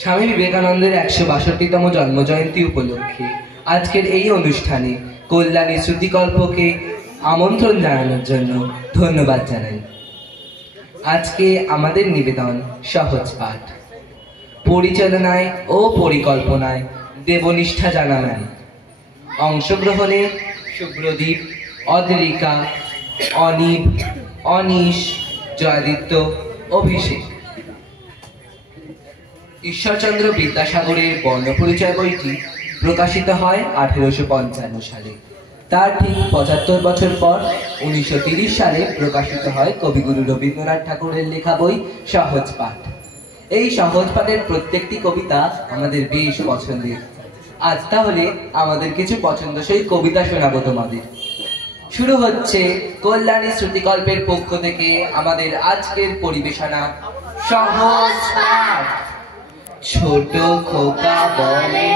স্বামী বিবেকানন্দের ১৬২তম জন্মজয়ন্তী উপলক্ষে আজকের এই অনুষ্ঠানে কল্যাণী শ্রুতিকল্পকে আমন্ত্রণ জানানোর জন্য ধন্যবাদ জানাই। আজকে আমাদের নিবেদন সহজ পাঠ। পরিচালনায় ও পরিকল্পনায় দেবনিষ্ঠা জানালেন। অংশগ্রহণে শুভ্রদীপ, অদ্রিকা, অনিব, অনিশ, জয়াদিত্য, অভিষেক। ঈশ্বরচন্দ্র বিদ্যাসাগরের বর্ণপরিচয় বইটি প্রকাশিত হয় 1855 সালে। তার ঠিক 75 বছর পর 1930 সালে প্রকাশিত হয় কবিগুরু রবীন্দ্রনাথ ঠাকুরের লেখা বই সহজ পাঠ। এই সহজ পাঠের প্রত্যেকটি কবিতা আমাদের বেশ পছন্দের। আজ তাহলে আমাদের কিছু পছন্দসই কবিতা শোনাবো তোমাদের। শুরু হচ্ছে কল্যাণী শ্রুতিকল্পের পক্ষ থেকে আমাদের আজকের পরিবেশনা সহজ পাঠ। ছোট খোকা বলে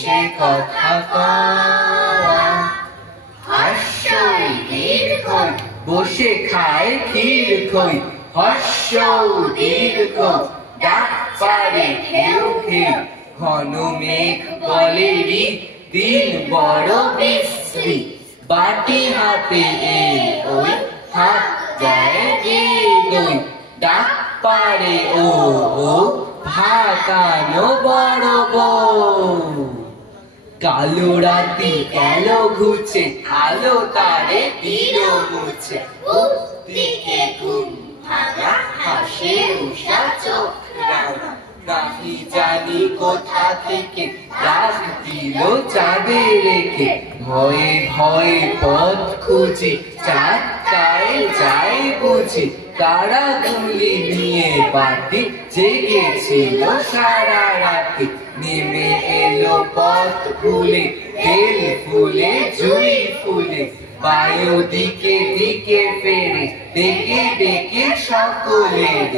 সে কথা বসে খায় ক্ষীর খই, হর্ষ দীর্ঘ ডাক পারে খেউ খেউ, ঘন মেঘ বলে দিন বড় বিশ্রী, বাটি হাতে ওই হাত যায় দই, ডাক পারে ও ভাতানো বড় বউ। কালো রাতি গেল ঘুচে, আলো তারে দিল মুছে, দিকে ঘুম ভাঙা হাসে উষা চোখ রাঙা, নাহি জানি কোথা থেকে ডাক দিল চাঁদে রেখে, ভয়ে ভয়ে পথ খুঁজি চাঁদটায় যাই বুঝি, তারা গুলি নিয়ে বাতি জেগেছিল সারা রাতি, নেমে এলো পথ ভুলে তেল ফুলে জুই ফুলে, বায়ু দিকে দিকে ফেরে ডেকে ডেকে সকলের,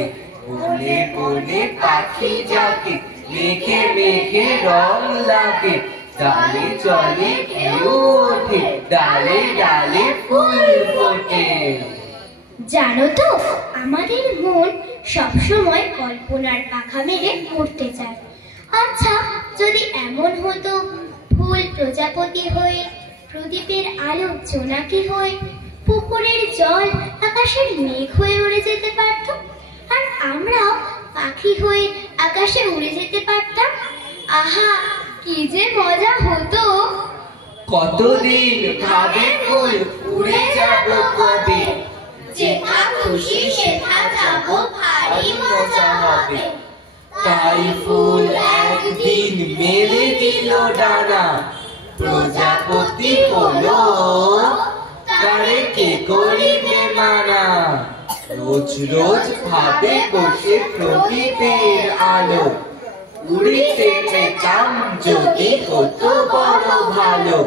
বনে বনে পাখি যাকে মেঘে মেঘে রং লাগে, ডালে জলে ঢেউ ওঠে, ডালে ডালে ফুল ফোটে। জানো তো, আমাদের মন সবসময় কল্পনার পাখা মেলে ঘুরতে চায়। আচ্ছা, যদি এমন হতো ফুল প্রজাপতি হয়ে, প্রদীপের আলো জোনাকি হয়ে, পুকুরের জল আকাশের মেঘ হয়ে উড়ে যেতে পারত, আর আমরাও পাখি হয়ে আকাশে উড়ে যেতে পারতাম। আহা, কি যে মজা হতো। কতদিন ভাবে ফুল উড়ে যাব কবে, যেথা খুশি সেথা যাব, ভারী মজা হবে। তাই ফুল একদিন মেলে দিল ডানা, প্রজাপতি হলো তারে কে করিবে মানা। রোজ রোজ ভাবে বসে প্রদীপের আলো, উড়িতে পেতাম যদি হতো বড় ভালো।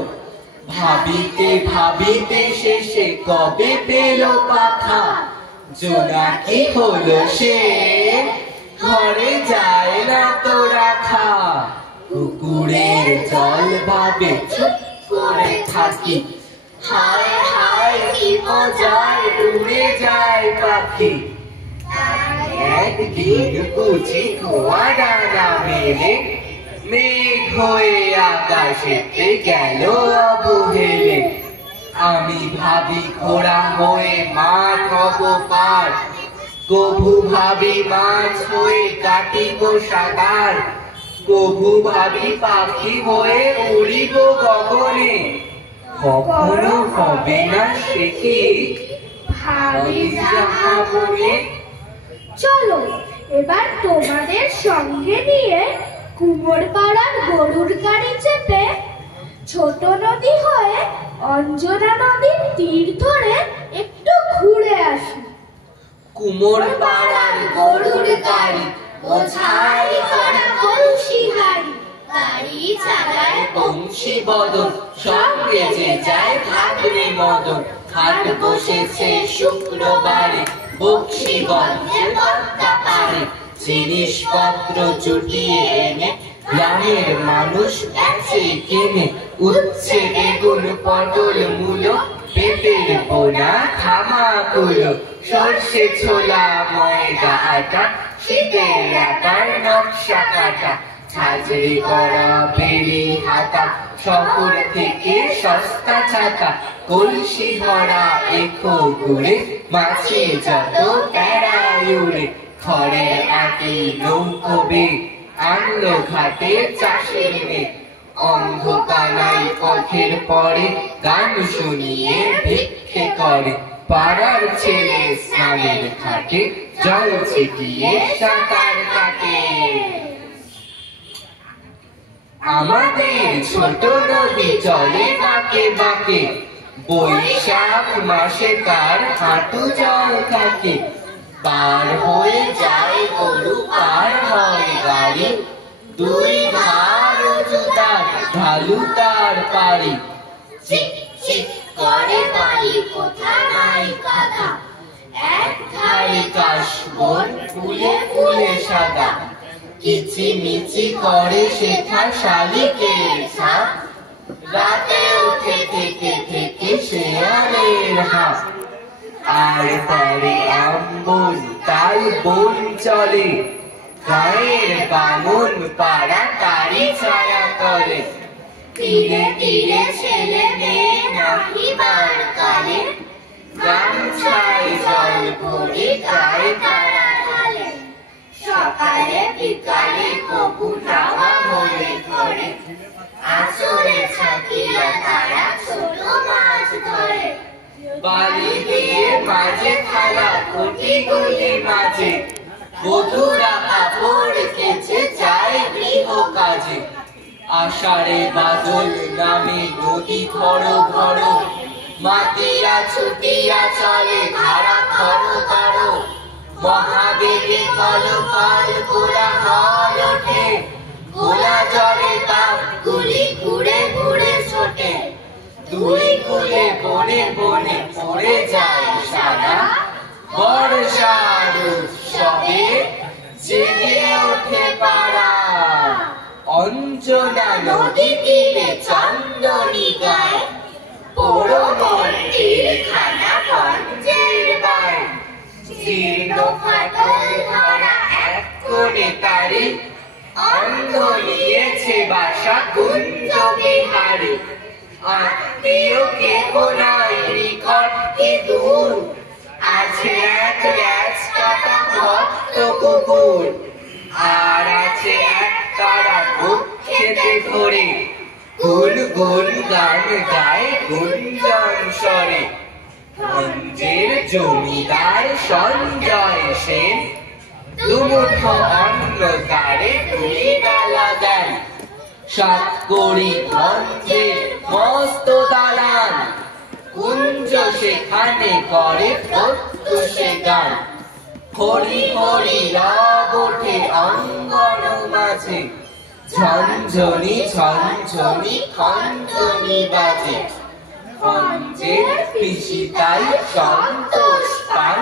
ভাবিতে ভাবিতে শেষে কবে পেল পাখা, জোনাকি হলো সে ঘরে যায় না তো রাখা। পুকুরের জল ভাবে চুপ করে থাকি, হায় হায় কি মজায় উড়ে যায় পাখি। একদিন বুঝি ধোঁয়া ডানা মেলে, মেঘ হয়ে আকাশেতে গেল অবহেলে। আমি ভাবি ঘোড়া হয়ে মাঠ হব পার, কভু ভাবি মাছ হয়ে কাটিব সাগর, কভু ভাবি পাখি হয়ে উড়িব গগনে। কখনো হবে না সে কি ভাবি যাহা মনে। চলো এবার তোমাদের সঙ্গে নিয়ে কুমোরপাড়ার গরুর গাড়ি চেপে ছোট নদী হয়ে অঞ্জনা নদীর তীর ধরে একটু ঘুরে আসি। কুমোরপাড়ার গরুর গাড়ি বোঝাই করা বংশী হাড়ি, গাড়ি চালায় বংশী বদন, সঙ্গে যে যায় ভাগ্নে মদন। হাট বসেছে শুক্রবারে বংশীগঞ্জের পদ্মা পারে, জিনিসপত্র জুটিয়ে এনে গ্রামের মানুষ বেচে কেনে, উচ্ছে বেগুন পটল মূলো পেঁপের বোনা থামাকুলো, সর্ষে ছোলা ময়দা আটা, শীতের আটার নকশা কাটা, ঝাঁঝরি করা বেরি হাতা, শহর থেকে সস্তা ছাতা, কলসি ভরা এখো গুড়ে, মাছে যত প্যারায় উড়ে, খড়ের আটি নৌকো বেগ আনলো ঘাটে চাষের মেঘ, অন্ধকানাই পথের পরে গান শুনিয়ে ভিক্ষে করে, পাড়ার ছেলে স্নানের ঘাটে জল ছিটিয়ে সাঁতার কাটে। আমাদের ছোট নদী চলে বাঁকে বাঁকে, বৈশাখ মাসে তার হাঁটু জল থাকে, পার হয়ে যায় গরু পার হয় গাড়ি, দুই ধার উঁচুতার ঢালু তার পাড়ি, চিক চিক করে বাড়ি কোথা নাই কাদা, এক ধারে কাশবন ফুলে ফুলে সাদা, কিচিমিচি করে শেখা শালিকের ছাপ, রাতে উঠে থেকে থেকে শেয়ালের হাঁস, আর তারে আম্বন তাই বন চলে, গায়ের বামন পাড়া তারি ছায়া করে, তীরে তীরে ছেলে মেয়ে নাহিবার কালে, গামছায় জল ভরে গায়ে তারা ঢালে, সকালে বিকালে কবু নাওয়া মনে ধরে, আঁচলে ছাকিয়া তারা ছোট মাছ ধরে, বালি দিয়ে মাঝে থালা ঘটি গলি মাঝে, বধুরা কাপড় কেচে যায় গৃহ কাজে, আষাঢ়ে বাদল নামে নদী ধরো ধরো, মাতিয়া ছুটিয়া চলে ধারা ধরো ধরো, মহাবেগে কল কল গোলা হল ওঠে, গোলা জলে তাপ গুলি ঘুরে ঘুরে ছোটে, দুই কুলে বনে বনে পড়ে যায় সাদা, বর্ষার উৎসবে জেগে ওঠে পাড়া, অঞ্জনা নদী তীরে চন্দনী গায়, পোড়ো মন্দির খানা পঞ্চের বায়, জীর্ণ ফাটল ধরা এক কোণে তারি, অন্ধ নিয়েছে বাসা কুঞ্জ বিহারী, আত্মীয় কেহ নাই নিকট কি দূর, আছে এক ল্যাজ কাটা ভক্ত কুকুর, আর আছে এক তারা বুক খেতে ধরে, গুন গুন গান গায় গুঞ্জন স্বরে, গঞ্জের জমিদার সঞ্জয় সেন, দুমুঠো অন্ন তারে দুই বেলা দেন, সাতকড়ি গঞ্জের মস্ত দালান, কুঞ্জ সেখানে করে প্রত্যুষে গান, হরি হরি রব ওঠে অঙ্গন মাঝে, ঝনঝনি ঝনঝনি খঞ্জনি বাজে, গঞ্জের পিসি তাই সন্তোষ পান,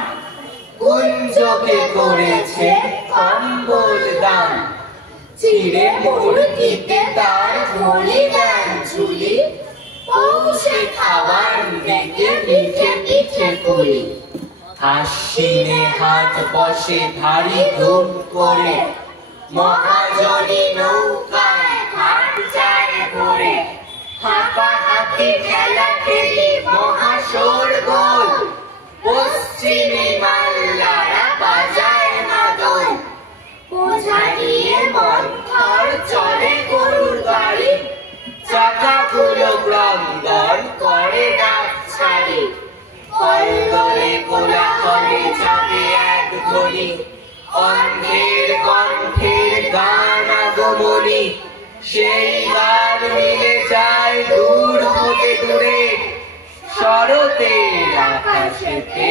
কুঞ্জকে করেছে কম্বল দান, চিড়ে মুরগিতে তার ভরি দেন ঝুলি, পৌষে খাবার ডেকে মিঠে পিঠে পুলি, আশ্বিনে হাট বসে ভারী ধুম করে, মহাজনী নৌকায় হাট যায় ভরে, হাঁপা হাতি খেলা খেলি মহাশোরগোল, পশ্চিমে মাল্লারা বাজায় মাদল, বোঝা নিয়ে মন্থর চলে গরুর গাড়ি, চাকাগুলো ক্রন্দন করে ডাক ছাড়ি, কল্লোলে কোলাহলে যাবে এক ধ্বনি, অন্ধের কণ্ঠের গান আগমনী, সেই গান মিলে যায় দূর হতে দূরে, শরতের আকাশেতে